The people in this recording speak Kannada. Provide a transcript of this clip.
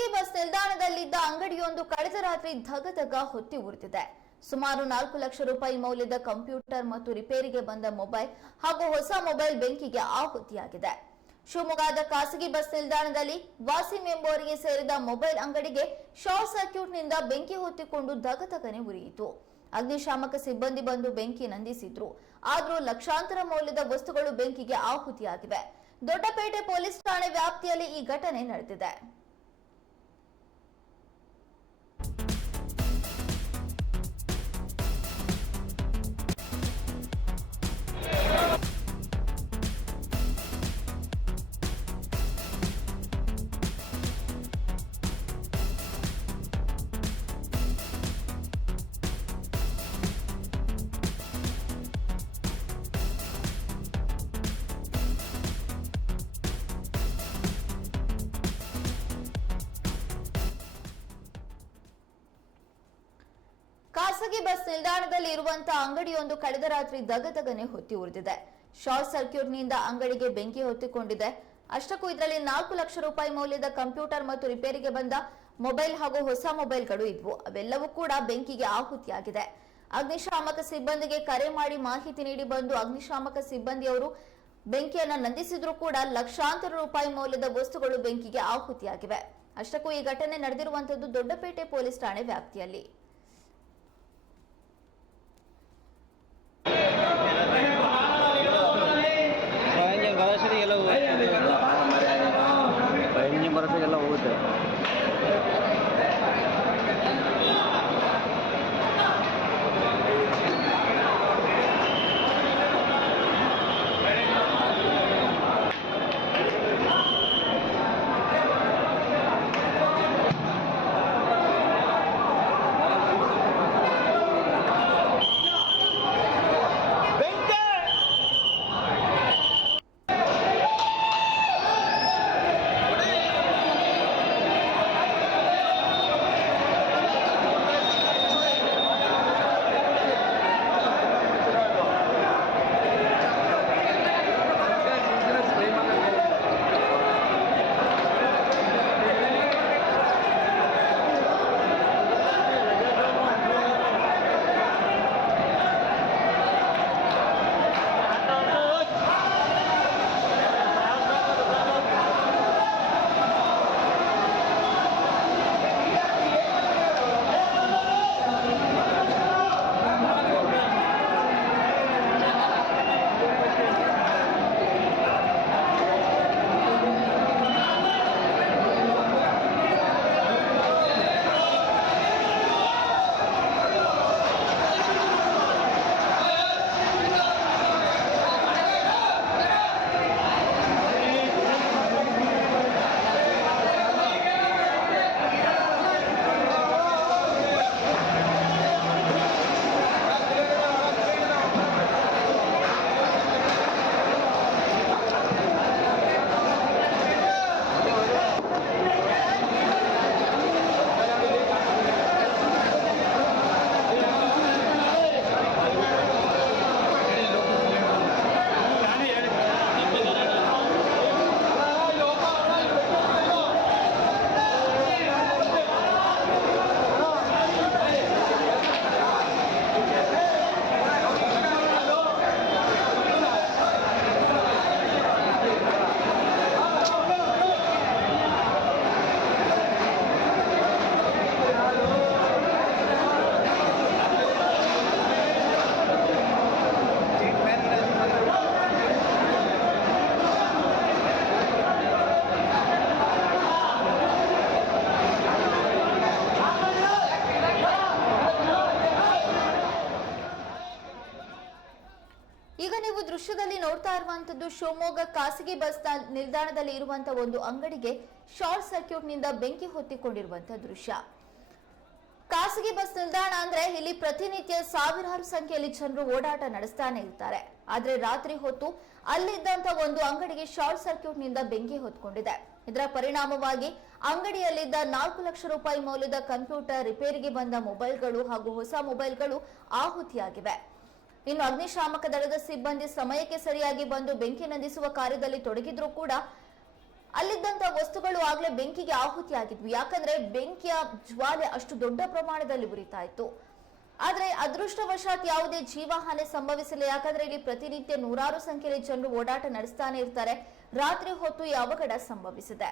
ಖಾಸಗಿ ಬಸ್ ನಿಲ್ದಾಣದಲ್ಲಿದ್ದ ಅಂಗಡಿಯೊಂದು ಕಳೆದ ರಾತ್ರಿ ಧಗಧಗ ಹೊತ್ತಿ ಉರಿತಿದೆ. ಸುಮಾರು ನಾಲ್ಕು ಲಕ್ಷ ರೂಪಾಯಿ ಮೌಲ್ಯದ ಕಂಪ್ಯೂಟರ್ ಮತ್ತು ರಿಪೇರಿಗೆ ಬಂದ ಮೊಬೈಲ್ ಹಾಗೂ ಹೊಸ ಮೊಬೈಲ್ ಬೆಂಕಿಗೆ ಆಹುತಿಯಾಗಿದೆ. ಶಿವಮೊಗ್ಗದ ಖಾಸಗಿ ಬಸ್ ನಿಲ್ದಾಣದಲ್ಲಿ ವಾಸಿಂ ಎಂಬುವರಿಗೆ ಸೇರಿದ ಮೊಬೈಲ್ ಅಂಗಡಿಗೆ ಶಾರ್ಟ್ ಸರ್ಕ್ಯೂಟ್ನಿಂದ ಬೆಂಕಿ ಹೊತ್ತಿಕೊಂಡು ಧಗಧಗನೆ ಉರಿಯಿತು. ಅಗ್ನಿಶಾಮಕ ಸಿಬ್ಬಂದಿ ಬಂದು ಬೆಂಕಿ ನಂದಿಸಿದ್ರು. ಆದರೂ ಲಕ್ಷಾಂತರ ಮೌಲ್ಯದ ವಸ್ತುಗಳು ಬೆಂಕಿಗೆ ಆಹುತಿಯಾಗಿವೆ. ದೊಡ್ಡಪೇಟೆ ಪೊಲೀಸ್ ಠಾಣೆ ವ್ಯಾಪ್ತಿಯಲ್ಲಿ ಈ ಘಟನೆ ನಡೆದಿದೆ. ಖಾಸಗಿ ಬಸ್ ನಿಲ್ದಾಣದಲ್ಲಿ ಇರುವಂತಹ ಅಂಗಡಿಯೊಂದು ಕಳೆದ ರಾತ್ರಿ ದಗದಗನೆ ಹೊತ್ತಿ ಉರಿದಿದೆ. ಶಾರ್ಟ್ ಸರ್ಕ್ಯೂಟ್ನಿಂದ ಅಂಗಡಿಗೆ ಬೆಂಕಿ ಹೊತ್ತಿಕೊಂಡಿದೆ. ಅಷ್ಟಕ್ಕೂ ಇದರಲ್ಲಿ ನಾಲ್ಕು ಲಕ್ಷ ರೂಪಾಯಿ ಮೌಲ್ಯದ ಕಂಪ್ಯೂಟರ್ ಮತ್ತು ರಿಪೇರಿಗೆ ಬಂದ ಮೊಬೈಲ್ ಹಾಗೂ ಹೊಸ ಮೊಬೈಲ್ಗಳು ಇದ್ವು. ಅವೆಲ್ಲವೂ ಕೂಡ ಬೆಂಕಿಗೆ ಆಹುತಿಯಾಗಿದೆ. ಅಗ್ನಿಶಾಮಕ ಸಿಬ್ಬಂದಿಗೆ ಕರೆ ಮಾಡಿ ಮಾಹಿತಿ ನೀಡಿ ಬಂದು ಅಗ್ನಿಶಾಮಕ ಸಿಬ್ಬಂದಿಯವರು ಬೆಂಕಿಯನ್ನು ನಂದಿಸಿದ್ರೂ ಕೂಡ ಲಕ್ಷಾಂತರ ರೂಪಾಯಿ ಮೌಲ್ಯದ ವಸ್ತುಗಳು ಬೆಂಕಿಗೆ ಆಹುತಿಯಾಗಿವೆ. ಅಷ್ಟಕ್ಕೂ ಈ ಘಟನೆ ನಡೆದಿರುವಂತದ್ದು ದೊಡ್ಡಪೇಟೆ ಪೊಲೀಸ್ ಠಾಣೆ ವ್ಯಾಪ್ತಿಯಲ್ಲಿ. ಬರೋಷ್ಟೊತ್ತಿಗೆ ಎಲ್ಲ ಹೋಗುತ್ತೆ ಬರೋಷ್ಟೊತ್ತಿಗೆ ಎಲ್ಲ ಹೋಗುತ್ತೆ. ಶಿವಮೊಗ್ಗ ಖಾಸಗಿ ಬಸ್ ನಿಲ್ದಾಣದಲ್ಲಿ ಇರುವಂತಹ ಒಂದು ಅಂಗಡಿಗೆ ಶಾರ್ಟ್ ಸರ್ಕ್ಯೂಟ್ನಿಂದ ಬೆಂಕಿ ಹೊತ್ತಿಕೊಂಡಿರುವಂತಹ ದೃಶ್ಯ. ಖಾಸಗಿ ಬಸ್ ನಿಲ್ದಾಣ ಅಂದ್ರೆ ಇಲ್ಲಿ ಪ್ರತಿನಿತ್ಯ ಸಾವಿರಾರು ಸಂಖ್ಯೆಯಲ್ಲಿ ಜನರು ಓಡಾಟ ನಡೆಸ್ತಾನೆ ಇರ್ತಾರೆ. ಆದ್ರೆ ರಾತ್ರಿ ಹೊತ್ತು ಅಲ್ಲಿದ್ದಂತ ಒಂದು ಅಂಗಡಿಗೆ ಶಾರ್ಟ್ ಸರ್ಕ್ಯೂಟ್ನಿಂದ ಬೆಂಕಿ ಹೊತ್ಕೊಂಡಿದೆ. ಇದರ ಪರಿಣಾಮವಾಗಿ ಅಂಗಡಿಯಲ್ಲಿದ್ದ ನಾಲ್ಕು ಲಕ್ಷ ರೂಪಾಯಿ ಮೌಲ್ಯದ ಕಂಪ್ಯೂಟರ್ ರಿಪೇರಿಗೆ ಬಂದ ಮೊಬೈಲ್ಗಳು ಹಾಗೂ ಹೊಸ ಮೊಬೈಲ್ಗಳು ಆಹುತಿಯಾಗಿವೆ. ಇನ್ನು ಅಗ್ನಿಶಾಮಕ ದಳದ ಸಿಬ್ಬಂದಿ ಸಮಯಕ್ಕೆ ಸರಿಯಾಗಿ ಬಂದು ಬೆಂಕಿ ನಂದಿಸುವ ಕಾರ್ಯದಲ್ಲಿ ತೊಡಗಿದ್ರೂ ಕೂಡ ಅಲ್ಲಿದ್ದಂತ ವಸ್ತುಗಳು ಆಗ್ಲೇ ಬೆಂಕಿಗೆ ಆಹುತಿಯಾಗಿದ್ವು. ಯಾಕಂದ್ರೆ ಬೆಂಕಿಯ ಜ್ವಾಲೆ ಅಷ್ಟು ದೊಡ್ಡ ಪ್ರಮಾಣದಲ್ಲಿ ಉರಿತಾ ಇತ್ತು. ಆದ್ರೆ ಅದೃಷ್ಟವಶಾತ್ ಯಾವುದೇ ಜೀವಹಾನಿ ಸಂಭವಿಸಿಲ್ಲ. ಯಾಕಂದ್ರೆ ಇಲ್ಲಿ ಪ್ರತಿನಿತ್ಯ ನೂರಾರು ಸಂಖ್ಯೆಯಲ್ಲಿ ಜನರು ಓಡಾಟ ನಡೆಸ್ತಾನೆ ಇರ್ತಾರೆ. ರಾತ್ರಿ ಹೊತ್ತು ಈ ಸಂಭವಿಸಿದೆ.